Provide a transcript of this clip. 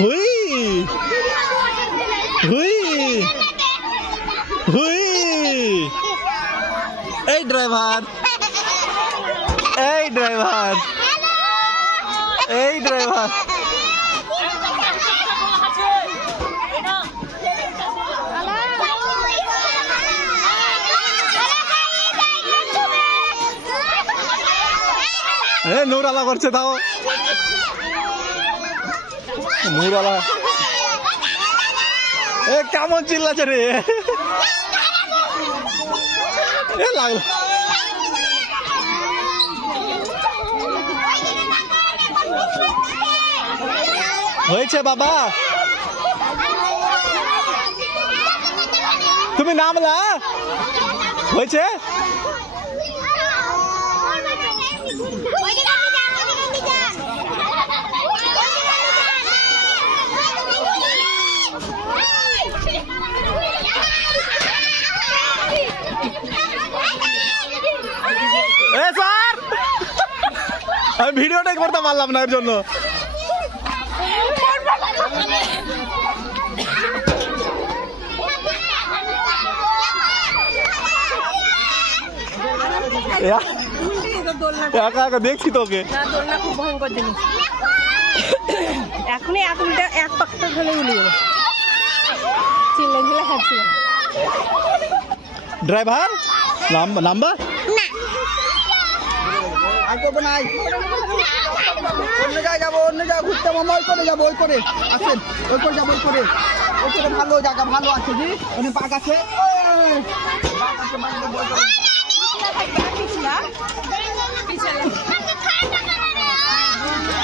হুই হুই হুই এই ড্রাইভার এই ড্রাইভার এই ড্রাইভার নূরালা করছে তাও নূরালা এ কেমন চিল্লাছে রে লাগলো হয়েছে বাবা তুমি নামলা হয়েছে স্যার আমি ভিডিওটাই করতে পারলাম না এর জন্য একা একা দেখছি তোকে খুব ভয়ঙ্কর জিনিস এখনই এক পাকটা ধরে উড়ে যাবে চিল্লা খাচ্ছি ড্রাইভার নাম্বার অন্য জায়গায় যাবো অন্য জায়গায় ঘুরতে মামা ওই করে যাবো ওই করে আসেন ওই করে যাবো ওই করে ভালো জায়গা ভালো আছে জি ওখানে পাক আছে